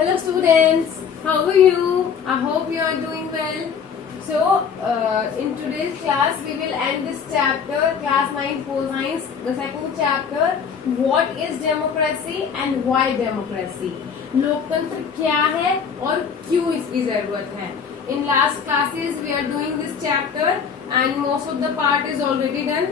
Hello students, how are you? I hope you are doing well. So, in today's class we will end this chapter, class 9 science, the second chapter, what is democracy and why democracy. लोकतंत्र क्या है और क्यों इसकी जरूरत है. In last classes we are doing this chapter and most of the part is already done.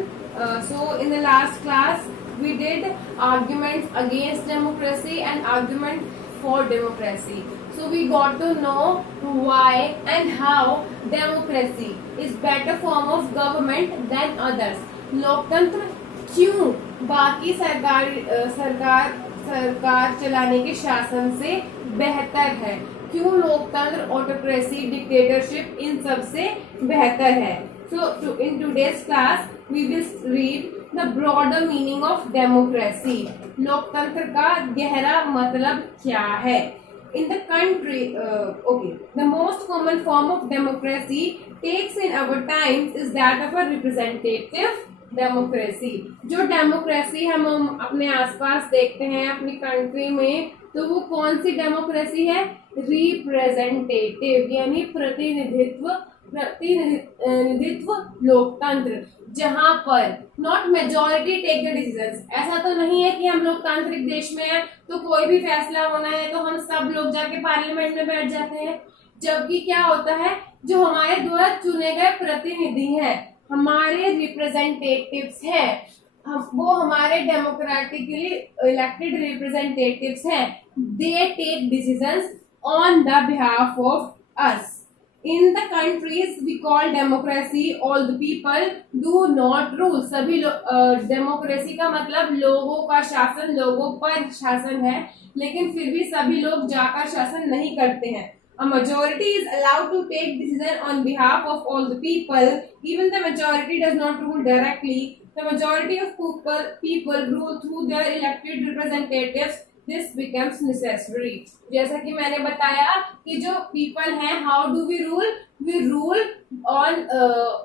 So in the last class we did arguments against democracy and argument for democracy. So we got to know why and how democracy is better form of government than others. लोकतंत्र क्यों बाकी सरकार चलाने के शासन से बेहतर है, क्यों लोकतंत्र, ऑटोक्रेसी, डिक्टेटरशिप इन सब से बेहतर है. So in today's class we will read the broader meaning of democracy. लोकतंत्र का गहरा मतलब क्या है. In the country, the most common form of democracy takes in our times is that of a representative democracy. जो democracy हम अपने आसपास देखते हैं अपनी कंट्री में, तो वो कौन सी डेमोक्रेसी है? रिप्रेजेंटेटिव यानी प्रतिनिधित्व लोकतंत्र, जहां पर not majority take the decisions. ऐसा तो नहीं है कि हम लोकतांत्रिक देश में हैं तो कोई भी फैसला होना है तो हम सब लोग जाके पार्लियामेंट में बैठ जाते हैं. जबकि क्या होता है, जो हमारे द्वारा चुने गए प्रतिनिधि हैं, हमारे रिप्रेजेंटेटिव्स हैं, वो हमारे डेमोक्रेटिकली इलेक्टेड रिप्रेजेंटेटिव्स हैं. They take decisions on the behalf of us. In the countries we call democracy, all the people do not rule. सभी डेमोक्रेसी का मतलब लोगों का शासन, लोगों पर शासन है, लेकिन फिर भी सभी लोग जाकर शासन नहीं करते हैं. A majority is allowed to take decision on behalf of all the people. Even the majority does not rule directly. The majority of people rule through their elected representatives. This becomes necessary. जैसा कि मैंने बताया कि जो people हैं, how do we rule? We rule on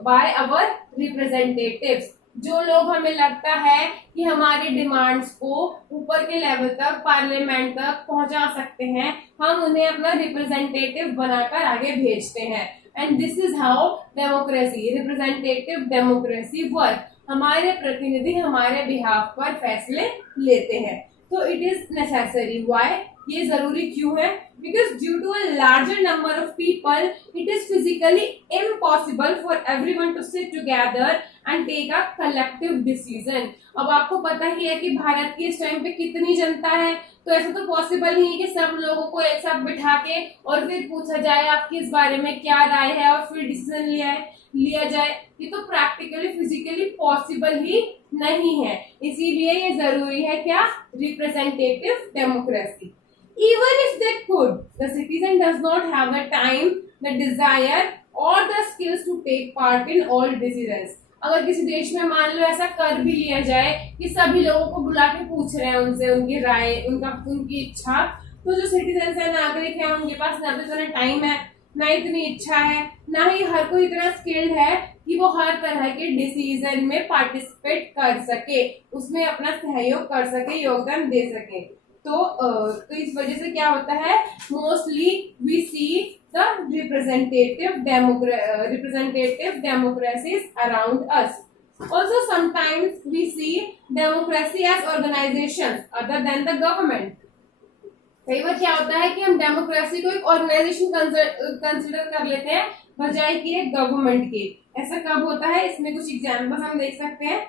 by our representatives. जो लोग हमें लगता है कि हमारी डिमांड्स को ऊपर के लेवल तक, पार्लियामेंट तक पहुंचा सकते हैं, हम उन्हें अपना रिप्रेजेंटेटिव बनाकर आगे भेजते हैं. And this is how democracy, representative democracy work. हमारे प्रतिनिधि हमारे बिहाफ पर फैसले लेते हैं. तो इट इज नेसेसरी. व्हाई? ये जरूरी क्यों है? Because due to a larger number of people it is physically impossible for everyone to sit together and take a collective decision. अब आपको पता ही है कि भारत की इस टाइम पे कितनी जनता है, तो ऐसा तो पॉसिबल नहीं है कि सब लोगों को एक साथ बिठा के और फिर पूछा जाए आपकी इस बारे में क्या राय है और फिर डिसीजन लिया जाए. ये तो प्रैक्टिकली फिजिकली पॉसिबल ही नहीं है. इसीलिए ये जरूरी है क्या? Representative democracy. Even if they could, the citizen does not have the time, the desire or the skills to take part in all decisions. अगर किसी देश में मान लो ऐसा कर भी लिया जाए कि सभी लोगों को बुला के पूछ रहे हैं उनसे उनकी राय, उनकी इच्छा, तो जो सिटीजन है, नागरिक है, उनके पास ना तो इतना टाइम है, ना इतनी इच्छा है, ना ही हर कोई इतना स्किल्ड है कि वो हर तरह के डिसीजन में पार्टिसिपेट कर सके, उसमें अपना सहयोग कर सके, योगदान दे सके. तो इस वजह से क्या होता है, mostly we see the representative democracies around us. Also sometimes we see democracy as organizations other than the government. कई बार क्या होता है कि हम डेमोक्रेसी को एक ऑर्गेनाइजेशन कंसिडर कर लेते हैं बजाय कि एक गवर्नमेंट के. ऐसा कब होता है? इसमें कुछ एग्जांपल्स हम देख सकते हैं.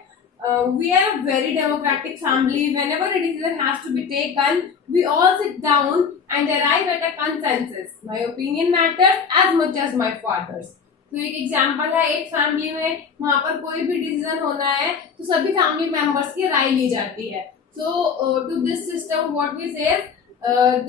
We are a very democratic family. Whenever a decision has to be taken, we all sit down and arrive at a consensus. My opinion matters as much as my father's. तो एक example है, एक family में वहां पर कोई भी decision होना है तो सभी फैमिली मेंबर्स की राय ली जाती है. So to this system what we say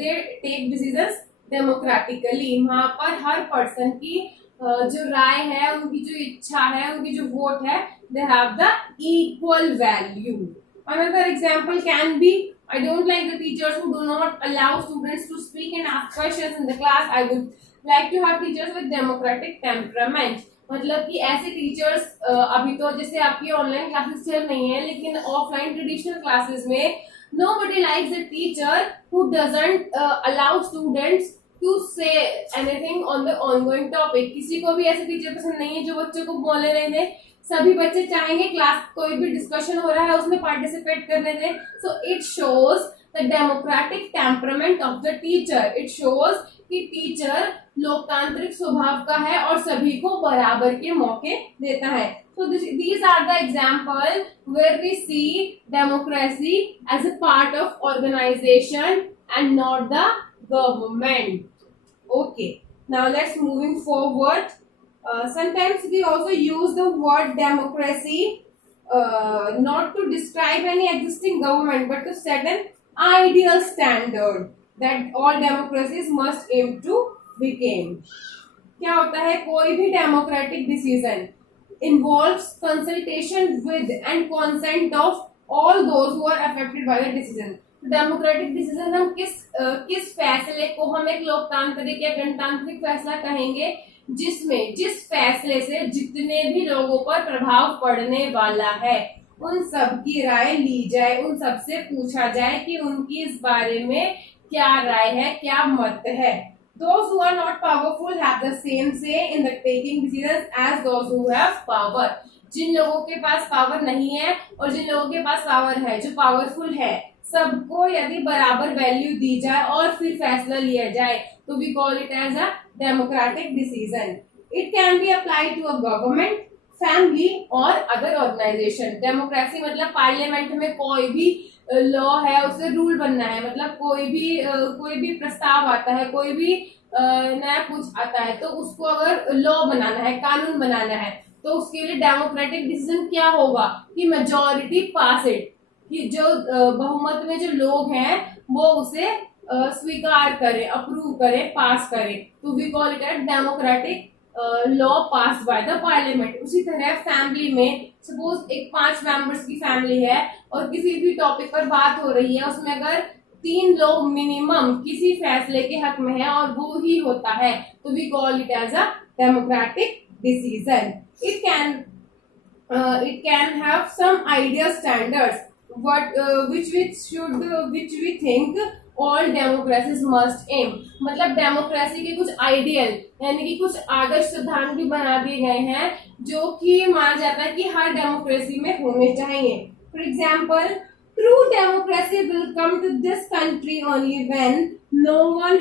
they take decisions democratically. वहां पर हर पर्सन की जो राय है, उनकी जो इच्छा है, उनकी जो वोट है, they have the equal value. Another example can be, I don't like the teachers who do not allow students to speak and ask questions in the class. I would like to have teachers with democratic temperament. मतलब कि ऐसे teachers, अभी तो जैसे आपकी online classes चल रही हैं, लेकिन ऑफलाइन ट्रेडिशनल क्लासेस में Nobody likes a teacher who doesn't allow students to say anything on the ongoing topic. किसी को भी ऐसे टीचर पसंद नहीं है जो बच्चों को बोलने नहीं दे. सभी बच्चे चाहेंगे क्लास कोई भी डिस्कशन हो रहा है उसमें पार्टिसिपेट करने दें. So it shows the democratic temperament of the teacher. It shows कि टीचर लोकतांत्रिक स्वभाव का है और सभी को बराबर के मौके देता है. So these are the example where we see democracy as a part of organization and not the government. Okay, now let's moving forward. Sometimes we also use the word democracy not to describe any existing government but to set an ideal standard that all democracies must aim to become. क्या होता है, कोई भी democratic decision involves consultation with and consent of all those who are affected by the decision. Democratic decision हम किस फैसले को हम एक लोकतांत्रिक या गणतांत्रिक फैसला कहेंगे जिसमें जिस फैसले से जितने भी लोगों पर प्रभाव पड़ने वाला है उन सब की राय ली जाए, उन सब से पूछा जाए कि उनकी इस बारे में क्या राय है, क्या मत है. Those who are not powerful have the same say in the taking decisions as those who have power. जिन लोगों के पास पावर नहीं है और जिन लोगों के पास पावर है, जो पावरफुल है, सबको यदि बराबर वैल्यू दी जाए और फिर फैसला लिया जाए तो we call it as a democratic decision. It can be applied to a government, family or other organization. Democracy मतलब पार्लियामेंट में कोई भी लॉ है उसे रूल बनना है, मतलब कोई भी प्रस्ताव आता है, कोई भी नया कुछ आता है तो उसको अगर लॉ बनाना है, कानून बनाना है तो उसके लिए डेमोक्रेटिक डिसीजन क्या होगा कि मेजॉरिटी पास इट, कि जो बहुमत में जो लोग हैं वो उसे स्वीकार करें, अप्रूव करें, पास करें. तो we call it as democratic law pass by the parliament. उसी तरह फैमिली में सपोज एक 5 मेंबर्स की फैमिली है और किसी भी टॉपिक पर बात हो रही है, उसमें अगर 3 लोग मिनिमम किसी फैसले के हक में है और वो ही होता है तो we call it as a democratic decision. It can have some ideal standards which we think all democracies must aim. मतलब डेमोक्रेसी के कुछ आइडियल यानी कि कुछ आदर्श सिद्धांत भी बना दिए गए हैं जो कि माना जाता है कि हर डेमोक्रेसी में होने चाहिए. For example, true democracy will come to this country only when no one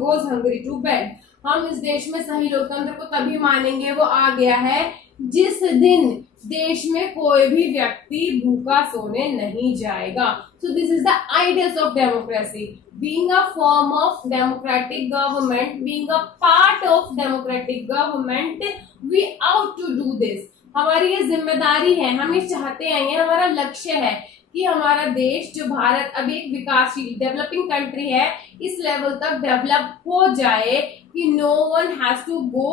goes hungry to bed. हम इस देश में सही लोकतंत्र को तभी मानेंगे वो आ गया है जिस दिन देश में कोई भी व्यक्ति भूखा सोने नहीं जाएगा. So this is the ideals of democracy. Being a form of democratic government, being a part of democratic government, we ought to do this. हमारी ये जिम्मेदारी है, हम ये चाहते हैं, ये हमारा लक्ष्य है कि हमारा देश जो भारत अभी एक विकासशील डेवलपिंग कंट्री है इस लेवल तक डेवलप हो जाए कि no one has to go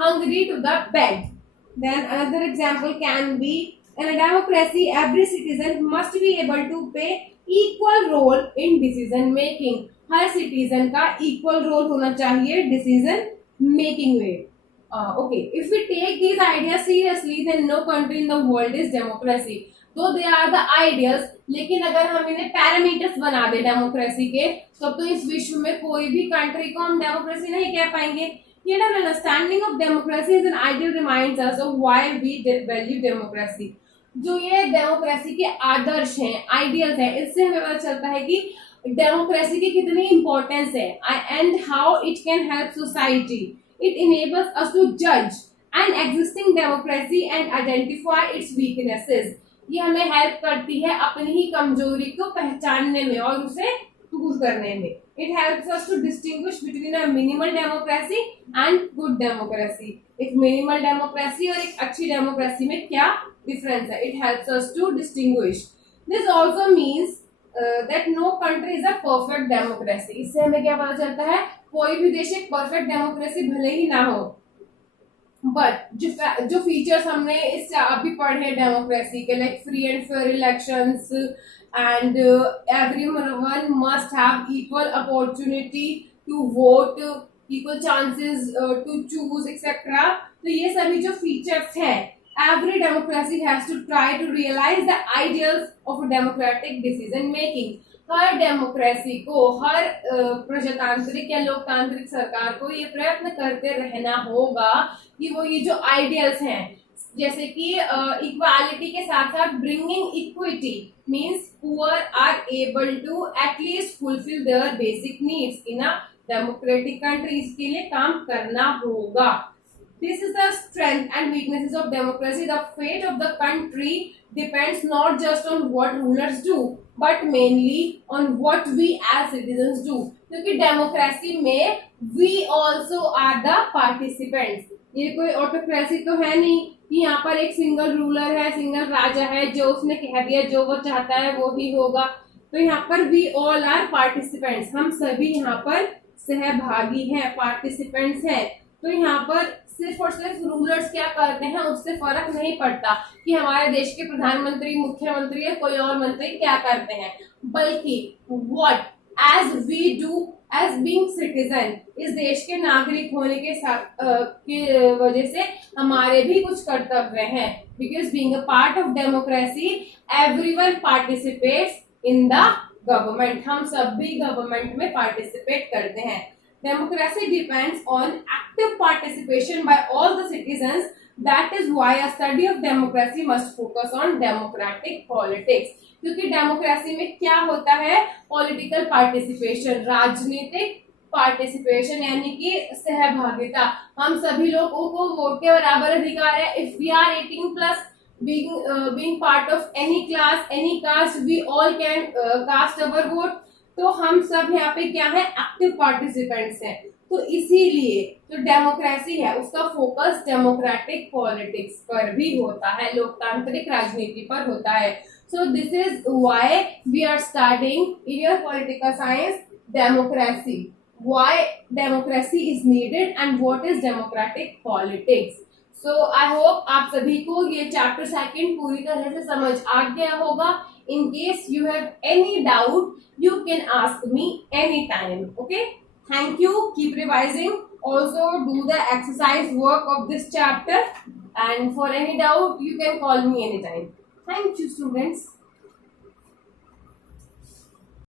hungry to the bed. Then another example can be, in a democracy every citizen must be able to play equal role in decision making. Her citizen का equal role होना चाहिए decision making में. Okay, if we take these ideas seriously, then no country in the world is democracy. Though they are the ideals, लेकिन अगर हम इन्हें parameters बना दे democracy के तब तो इस विश्व में कोई भी कंट्री को हम डेमोक्रेसी नहीं कह पाएंगे. Yet an understanding of democracy as an ideal reminds us of why we value democracy. जो ये डेमोक्रेसी के आदर्श हैं, आइडियल्स हैं, इससे हमें पता चलता है कि डेमोक्रेसी की कितनी इंपॉर्टेंस है and how it can help society. It enables us to judge an existing democracy and identify its weaknesses. ये हमें हेल्प करती है अपनी ही कमजोरी को पहचानने में और उसे दूर करने में. It helps us to distinguish between a minimal democracy and good democracy. एक minimal democracy और एक अच्छी democracy में क्या difference है? It helps us to distinguish. This also means that no country is a perfect democracy. इससे हमें क्या पता चलता है? कोई भी देश एक perfect democracy भले ही ना हो, but जो features हमने इससे अभी पढ़े डेमोक्रेसी के, like free and fair elections and everyone must have equal opportunity to vote, equal chances to choose etc. तो ये सभी जो फीचर्स हैं every democracy has to try to realize the ideals of democratic decision making. Her democracy को, हर प्रजातांत्रिक या लोकतांत्रिक सरकार को ये प्रयत्न करते रहना होगा कि वो ये जो आइडियल्स हैं, जैसे कि इक्वालिटी के साथ साथ bringing equity means poor are able to at least fulfil their basic needs in a democratic country, इसके लिए काम करना होगा. This is the strength and weaknesses of democracy. The fate of the country depends not just on what rulers do, but mainly on what we as citizens do. क्योंकि democracy में we also are the participants. ये कोई autocracy तो है नहीं कि यहाँ पर एक सिंगल रूलर है, सिंगल राजा है, जो उसने कह दिया जो वो चाहता है वो ही होगा. तो यहाँ पर we all are participants. हम सभी यहाँ पर सहभागी हैं, पार्टिसिपेंट्स हैं. तो यहाँ पर सिर्फ और सिर्फ रूलर्स क्या करते हैं उससे फर्क नहीं पड़ता कि हमारे देश के प्रधानमंत्री, मुख्यमंत्री या कोई और मंत्री क्या करते हैं, बल्कि what as we do as being citizen, इस देश के नागरिक होने के की वजह से हमारे भी कुछ कर्तव्य हैं. Because being a part of democracy everyone participates in the government. हम सब भी गवर्नमेंट में पार्टिसिपेट करते हैं. Democracy depends on active participation by all the citizens. That is why a study of democracy must focus on democratic politics. क्योंकि democracy में क्या होता है, पॉलिटिकल पार्टिसिपेशन, राजनीतिक पार्टिसिपेशन यानी कि सहभागिता. हम सभी लोगों को वोट के बराबर अधिकार है. If we are 18 plus being part of any class, any caste, we all can cast our vote. तो हम सब यहाँ पे क्या है, एक्टिव पार्टिसिपेंट्स हैं. तो इसीलिए जो डेमोक्रेसी है उसका फोकस डेमोक्रेटिक पॉलिटिक्स पर भी होता है, लोकतांत्रिक राजनीति पर होता है. So this is why we are studying in your political science democracy, why democracy is needed and what is democratic politics. So I hope आप सभी को ये चैप्टर सेकंड पूरी तरह से समझ आ गया होगा. In case you have any doubt, you can ask me anytime. Okay? Thank you. Keep revising. Also do the exercise work of this chapter. And for any doubt, you can call me anytime. Thank you, students.